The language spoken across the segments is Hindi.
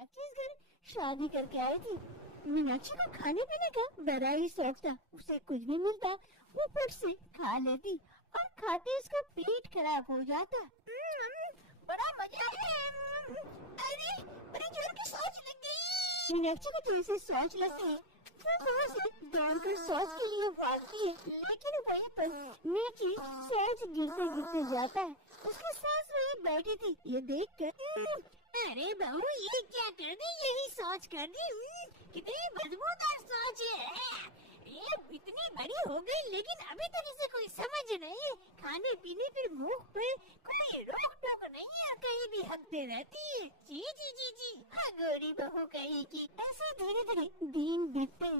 मीनाक्षी इस घर शादी करके आई थी। मीनाक्षी को खाने पीने का बड़ा ही शौक था, उसे कुछ भी मिलता वो फट से खा लेती और खाते उसका पेट खराब हो जाता। बड़ा मजा है। अरे बड़ी जोर की सोच लग गई। मीनाक्षी को जैसे सोच लगी वहाँ से दौड़कर सोच के लिए भागती है, लेकिन वहीं पर नीचे सोच गिरते गिरते जाता है। उसके सास वहीं बैठी थी, ये देखकर अरे बहू ये क्या कर दी, यही सोच कर दी। कितनी बदबूदार सोच है, ये इतनी बड़ी हो गई लेकिन अभी तक इसे कोई समझ नहीं है। खाने पीने पर मुंह पर कोई रोक टोक नहीं है, कहीं भी हकते रहती है। जी जी जी जी हाँ गोरी बहू कही की। ऐसे धीरे धीरे दिन बीतते।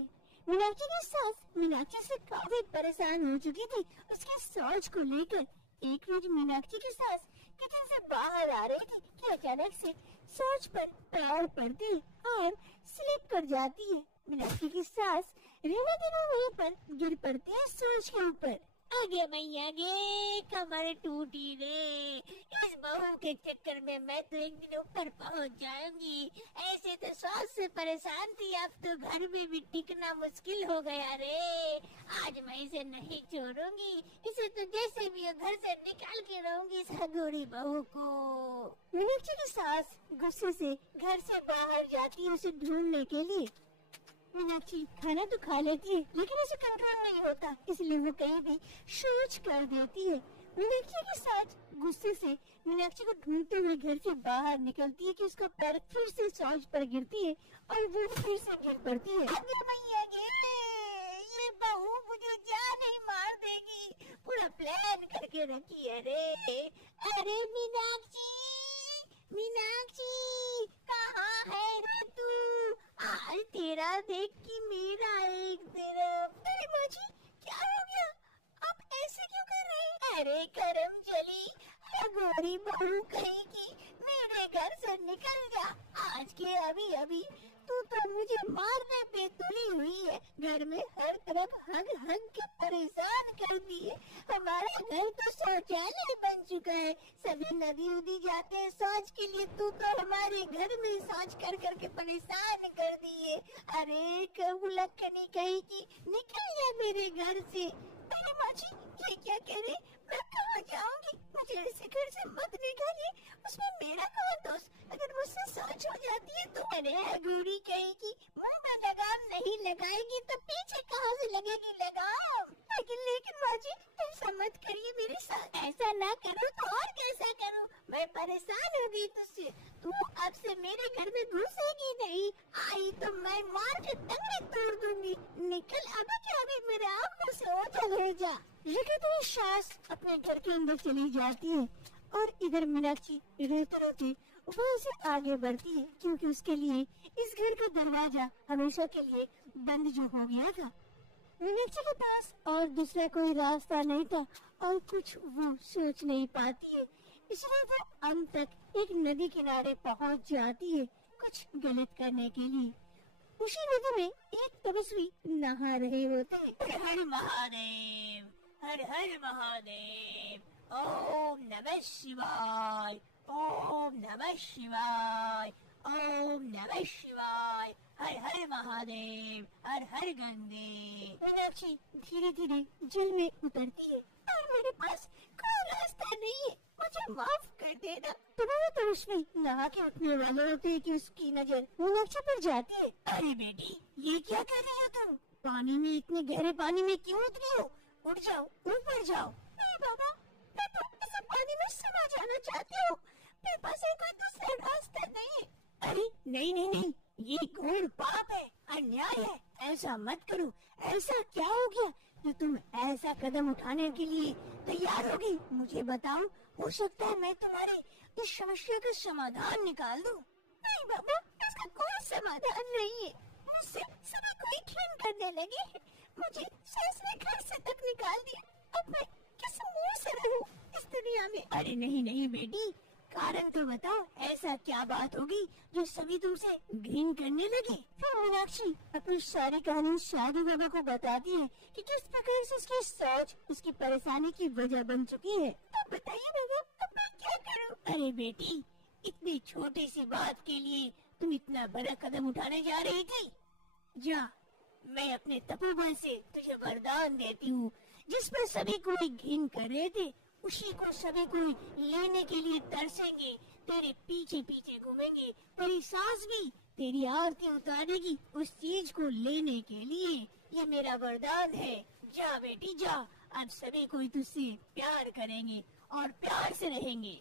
मीनाक्षी की सास मीनाक्षी से काफी परेशान हो चुकी थी उसके सोच को लेकर। एक रोज मीनाक्षी की सास किचन से बाहर आ रही थी कि अचानक से सोच पर पैर पड़ती और स्लिप कर जाती है। मीनाक्षी की सास रीना दिनों वहीं पर गिर पड़ती है सोच के ऊपर। आगे मैया गे कमर टूटी रे, इस बहू के चक्कर में मैं तो एक दिन ऊपर पहुंच जाऊंगी। ऐसे तो सास से परेशान थी, अब तो घर में भी टिकना मुश्किल हो गया रे। आज मैं इसे नहीं छोड़ूंगी, इसे तो जैसे भी घर से निकाल के रहूंगी इस हगोरी बहू को। मीनाक्षी की सास गुस्से से घर से बाहर जाती है उसे ढूंढने के लिए। मीनाक्षी खाना तो खा लेती है लेकिन उसे कंट्रोल नहीं होता, इसलिए वो कहीं भी शौच कर देती है। मीनाक्षी के साथ गुस्से से मीनाक्षी को ढूंढते हुए घर से बाहर निकलती है कि उसका पैर फिर से शौच पर गिरती है और वो फिर से गिर पड़ती है। ये बहू मुझे जान ही मार देगी, पूरा प्लान करके रखी है रे। अरे मीनाक्षी मीनाक्षी कहाँ है रे तू? आज तेरा देख कि मेरा एक तरफ। अरे माँ जी क्या हो गया, आप ऐसे क्यों कर रहे हैं? अरे करम चली गोरी बहू कहीं की, मेरे घर से निकल जा। आज के अभी अभी तू तो मुझे मारने पे तुली हुई है, घर में हर तरफ हग हग के परेशान कर दी है। हमारा घर तो शौचालय बन चुका है, सभी नदी उदी जाते हैं शौच के लिए, तू तो हमारे घर में शौच कर करके परेशान कर दी है। अरे कबूलकनी कहीं की, निकल जा मेरे घर से। अरे माँ जी ये क्या कह रहे, मैं कहाँ जाऊंगी, मुझे ऐसे घर से मत निकालिए, उसमें मेरा कौन दोष, अगर मुझसे शौच हो जाती है तो। अरे गोरी कहेगी मुंह में लगाम नहीं लगाएगी तो पीछे कहाँ से लगेगी लगाम। लेकिन माँ जी ऐसा मत करिए मेरे साथ, ऐसा ना करो तो और कैसा करूँ, मैं परेशान हो गई तुझसे, तू अब से मेरे घर में घुसेगी नहीं, आई तो मैं मार के टंगे तोड़ दूंगी। निकल अभी के अभी मेरे आंखों से ओझल हो जा। तो सास अपने घर के अंदर चली जाती है और इधर मीनाक्षी रोते रोते वहाँ से आगे बढ़ती है, क्योंकि उसके लिए इस घर का दरवाजा हमेशा के लिए बंद जो हो गया था। मीनाक्षी के पास और दूसरा कोई रास्ता नहीं था और कुछ वो सोच नहीं पाती है, इसलिए वो अंत तक एक नदी किनारे पहुँच जाती है कुछ गलत करने के लिए। उसी नदी में एक तपस्वी नहा रहे होते हैं। हर हर महादेव, हर हर महादेव, ओम नमः शिवाय, ओम नमः शिवाय, ओम नमः शिवाय, हर हर महादेव, हर हर गंगे। मीनाक्षी धीरे धीरे जल में उतरती है और मेरे पास कोई रास्ता नहीं है, मुझे माफ कर देना। तुम्हारा तपस्वी नहा के उठने वाले होते हैं कि उसकी नजर मीनाक्षी पर जाती है। अरे बेटी ये क्या कर रही हो तुम, पानी में, इतने गहरे पानी में क्यों उतरी हो, उठ जाओ ऊपर जाओ। नहीं बाबा मैं तो इस पानी में समा जाना चाहती हूँ, मेरे पास कोई दूसरा रास्ता नहीं है। अरे नहीं नहीं नहीं, ये घोर पाप है, अन्याय है, ऐसा मत करो। ऐसा क्या हो गया जो तुम ऐसा कदम उठाने के लिए तैयार होगी, मुझे बताओ, हो सकता है मैं तुम्हारी इस समस्या का समाधान निकाल दूं। नहीं बाबा इसका कोई समाधान नहीं है, मुझसे सभी कोई घिन करने लगे हैं, मुझे सास ने घर से तक निकाल दिया, अब मैं किस मुंह से रहूं इस दुनिया में। अरे नहीं नहीं बेटी कारण तो बताओ, ऐसा क्या बात होगी जो सभी तुमसे घृण करने लगे। फिर मीनाक्षी अपनी सारी कहानी शादी बाबा को बताती है कि किस प्रकार से उसकी सोच उसकी परेशानी की वजह बन चुकी है। तो बताइए बाबा अब मैं क्या करूं। अरे बेटी इतनी छोटी सी बात के लिए तुम इतना बड़ा कदम उठाने जा रही थी? जा, मैं अपने तपोबल से तुझे वरदान देती हूँ। जिस पर सभी कोई घिन कर रहे थे, उसी को सभी कोई लेने के लिए तरसेंगे, तेरे पीछे पीछे घूमेंगे। तेरी सास भी तेरी आरती उतारेगी उस चीज को लेने के लिए। ये मेरा वरदान है। जा बेटी जा, अब सभी कोई तुझसे प्यार करेंगे और प्यार से रहेंगे।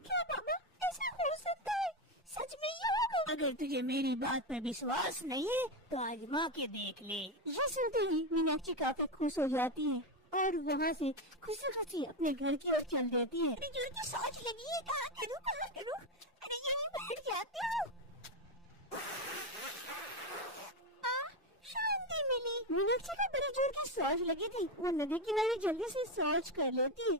क्या बाबा, ऐसा हो सकता है? सच में ये होगा? अगर तुझे मेरी बात पर विश्वास नहीं है तो आजमा के देख ले। ये सुनते ही मीनाक्षी काफी खुश हो जाती है और वहाँ से खुशी खुशी अपने घर की ओर चल देती है। अरे जोर की सोच लगी है, कहाँ करूँ? अरे यहीं बैठ जाती हूँ। शांति मिली। मीनाक्षी को बड़ी जोर की सोच लगी थी। वो नदी किनारे जल्दी से सोच कर लेती है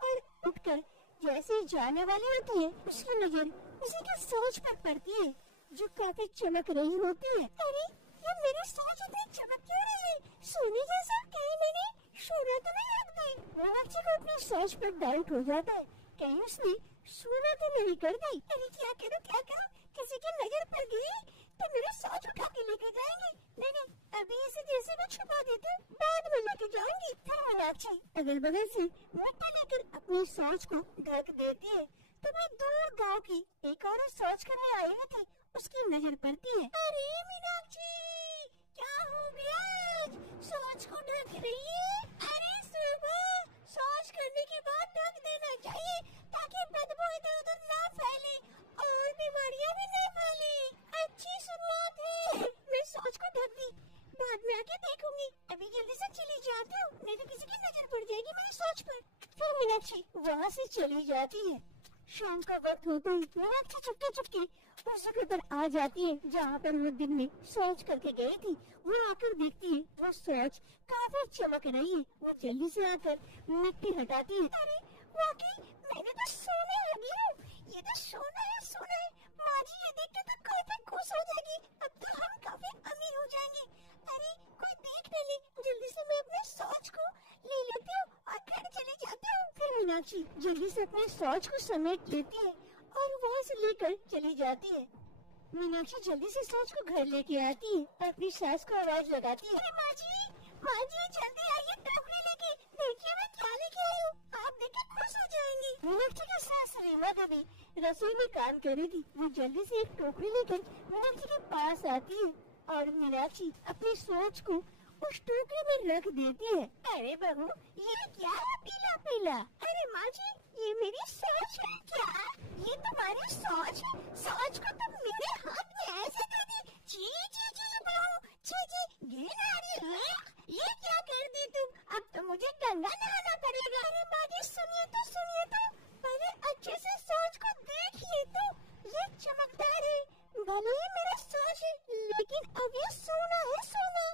और उठकर जैसे जाने वाली होती है, उसकी नजर उसी की सोच पर पड़ती है जो काफी चमक रही होती है। अरे ये मेरी सोच इतनी चमक क्यों रही है? सोने जैसा? कहीं मैंने सोना तो नहीं रख दी? मीनाक्षी को अपनी सोच पर डाउट हो जाता है, कहीं उसने सोना तो नहीं कर दी? अरे क्या करूँ? किसी की नजर पड़ गई तो मेरा सोच उठा के लेके जाएंगे। नहीं, अभी इसे जैसे मैं छुपा देती हूँ, बाद में लेके जाऊंगी। फिर मीनाक्षी अगल बगल से मिट्टी लेकर अपनी सोच को ढक देती है। तभी दूर गांव की एक औरत सोच करने आई हुई थी, उसकी नजर पड़ती है। अरे मीनाक्षी, क्या हो गया? सोच को ढक रही है? अरे सुबह सोच करने के बाद ढक देना चाहिए ताकि बदबू इधर उधर ना फैले और बीमारियां भी नहीं फैले। अच्छी शुरुआत है। मैं सोच को ढक दी, बाद में आके देखूंगी। अभी जल्दी से चली जाती हूँ, नहीं तो किसी की नजर पड़ जाएगी मेरी सोच पर। फिर मीनाक्षी वहाँ से चली जाती है। शाम का वक्त होते ही मीनाक्षी चुपके उस जगह पर आ जाती है जहाँ पर वो दिन में सोच करके गई थी। वो आकर देखती है वो सोच काफी चमक रही है। वो जल्दी से आकर मिट्टी हटाती है। अरे वाकई मैंने तो सोने लगी हूँ। ये तो सोना है। माँ जी ये देख के तो काफी खुश हो जाएगी। अब तो हम काफी अमीर हो जाएंगे। अरे कोई देख न ले, जल्दी से मैं अपने सोच को ले लेती हूँ और घर चली जाती हूँ। फिर मीनाक्षी जल्दी से अपने सोच को समेट लेती है और वहाँ से लेकर चली जाती है। मीनाक्षी जल्दी से सोच को घर लेके आती है और अपनी सास को आवाज लगाती है। अरे माँ जी जल्दी आइए, टोकरी लेके। देखिए मैं क्या लेके आई हूँ, आप देख के खुश हो जाएंगी। मीनाक्षी की सास रीमा देवी रसोई में काम कर रही थी। वो जल्दी से एक टोकरी लेकर मीनाक्षी के पास आती है और मीनाक्षी अपनी सोच को उस टोकरी में रख देती है। अरे बहू ये क्या है पीला पीला? अरे माँ जी ये मेरी सोच है। क्या ये तुम्हारी सोच है? सोच को तुम मेरे हाथ में ऐसे दे दी? छी बहू, छी घिन आ रही है। ये क्या कर दी तुम? अब तो मुझे गंगा नहाना पड़ेगा। अरे माँ जी सुनिए तो पहले अच्छे से सोच को देखिए तो। ये चमकदार है, भले ही मेरा सोच है लेकिन अब ये सोना है सोना।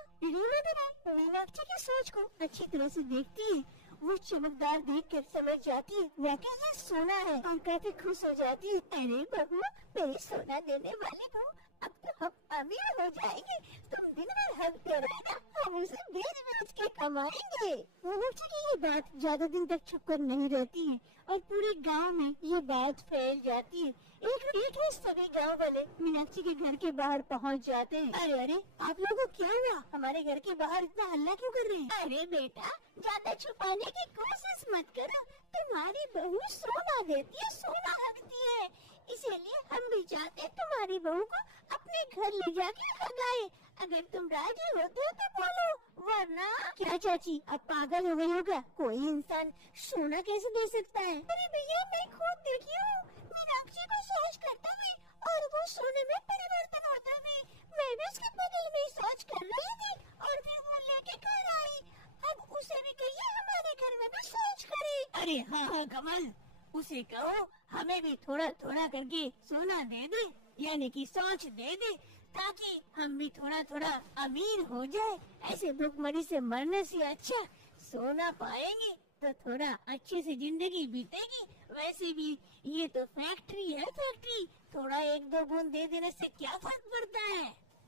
मीनाक्षी की सोच को अच्छी तरह से देखती है। वो चमकदार देखकर समझ जाती है वाकई ये सोना है और काफी खुश हो जाती है। अरे बहू मेरी सोना देने वाली बहू, अब तो हम अमीर हो जाएंगे। तुम दिन भर हंसते रहना, हम उसे बेच के कमाएंगे। मीनाक्षी की ये बात ज्यादा दिन तक छुपकर नहीं रहती है और पूरे गांव में ये बात फैल जाती है। एक ही सभी गांव वाले मीनाक्षी के घर के बाहर पहुंच जाते हैं। अरे आप लोगों को क्या हुआ? हमारे घर के बाहर इतना हल्ला क्यों कर रहे हैं? अरे बेटा ज्यादा छुपाने की कोशिश मत करो, तुम्हारी बहू सोना देती है, सोना हकती है, इसीलिए हम भी चाहते तुम्हारी बहू को अपने घर ले जाके हगाए। अगर तुम राजी होते हो तो बोलो, वरना। क्या चाची अब पागल हो गई होगा? कोई इंसान सोना कैसे दे सकता है? अरे भैया मैं खुद देखी हूँ मीनाक्षी को सोच करते हुए और वो सोने में परिवर्तन होते हुए। मैं भी उसके बगल में सोच कर रही थी और फिर वो लेके घर आई। अब उसे भी कहिए हमारे घर में भी सोच करे। अरे हाँ कमल, उसे कहो हमें भी थोड़ा थोड़ा करके सोना दे दे, यानी कि सोच दे दे, ताकि हम भी थोड़ा थोड़ा अमीर हो जाए। ऐसे भूखमरी से मरने से अच्छा सोना पाएंगे तो थोड़ा अच्छे से जिंदगी बीतेगी। वैसे भी ये तो फैक्ट्री है, थोड़ा एक दो बूंद दे देने से क्या फर्क पड़ता है।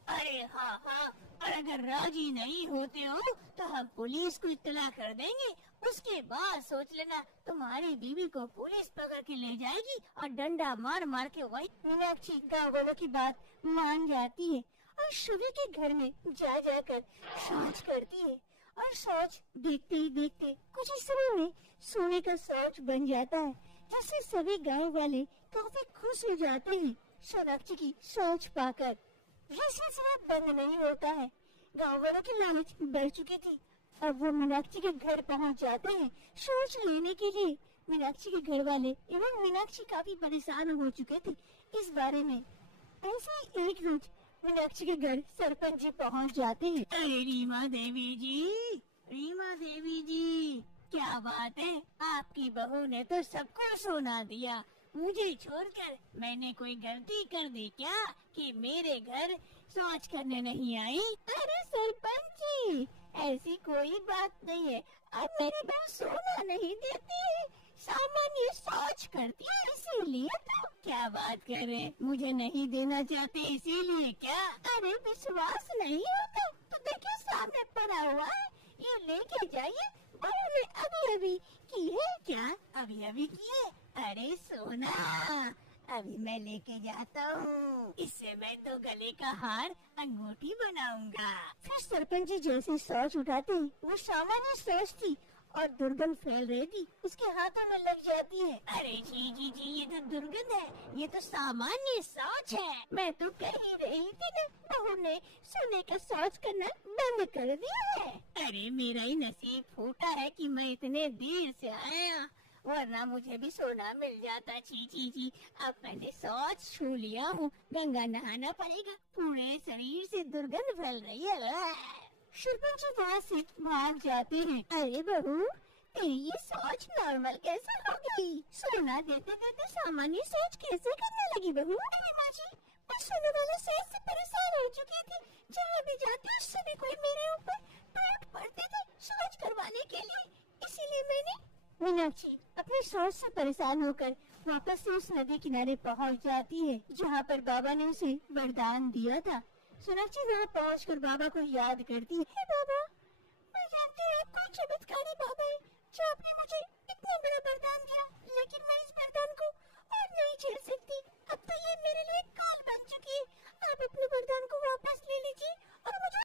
अरे हाँ हाँ, और अगर राजी नहीं होते हो तो हम पुलिस को इत्तला कर देंगे। उसके बाद सोच लेना, तुम्हारी बीवी को पुलिस पकड़ के ले जाएगी और डंडा मार मार के वही। मीनाक्षी गाँव वालों की बात मान जाती है और शुभी के घर में जा जाकर शौच करती है, और शौच देखते ही देखते कुछ ही समय में सोने का शौच बन जाता है, जिससे सभी गांव वाले काफी खुश हो जाते हैं सोनाक्षी की शौच पाकर। यह सिलसिला बंद नहीं होता है। गांव वालों की लालच बढ़ चुकी थी। अब वो मीनाक्षी के घर पहुंच जाते हैं शौच लेने के लिए। मीनाक्षी के घर वाले एवं मीनाक्षी काफी परेशान हो चुके थे इस बारे में। ऐसे ही एक रोज मीनाक्षी के घर सरपंच जी पहुंच जाते हैं। अरे रीमा देवी जी, क्या बात है, आपकी बहू ने तो सबको सुना दिया। मुझे छोड़कर मैंने कोई गलती कर दी क्या कि मेरे घर शौच करने नहीं आई? अरे सरपंच जी, ऐसी कोई बात नहीं है। अब मेरी बहू सोना नहीं देती है, सामान्य शौच करती है, इसीलिए। तो क्या बात कर रहे हैं, मुझे नहीं देना चाहते इसीलिए क्या? अरे विश्वास नहीं होता तो देखिए सामने पड़ा हुआ है, ये लेके जाइए। बहू ने अभी की है क्या? अभी की है? अरे सोना, अभी मैं लेके जाता हूँ, इससे मैं तो गले का हार अंगूठी बनाऊंगा। फिर सरपंच जी जैसे शौच उठाते हैं, वो सामान्य शौच थी और दुर्गंध फैल रही थी, उसके हाथों में लग जाती है। अरे जी, ये तो दुर्गंध है, ये तो सामान्य शौच है। मैं तो कह ही रही थी ना, बहू ने सोने का शौच करना बंद कर दिया है। अरे मेरा ही नसीब फूटा है कि मैं इतने देर से आया, वरना मुझे भी सोना मिल जाता। जी, अब मैंने शौच छू लिया हूँ, गंगा नहाना पड़ेगा, पूरे शरीर से दुर्गंध फैल रही है। सरपंच जी वहाँ से भाग जाते हैं। अरे बहू, तेरी ये शौच नॉर्मल कैसे हो गई? सोना देते देते सामान्य शौच कैसे करने लगी बहू? अरे माँ जी, मैं सोने वाले शौच से परेशान हो चुकी थी। जहाँ भी जाती सभी कोई मेरे ऊपर टूट पड़ते थे शौच करवाने के लिए, इसीलिए मैंने। मीनाक्षी अपने शौच से परेशान होकर वापस से उस नदी किनारे पहुँच जाती है जहाँ पर बाबा ने उसे वरदान दिया था। सोनाक्षी वहाँ पहुँचकर बाबा को याद करती है। हे बाबा, मैं जानती हूँ आप कोई चमत्कारी बाबा है जो आपने मुझे इतना बड़ा वरदान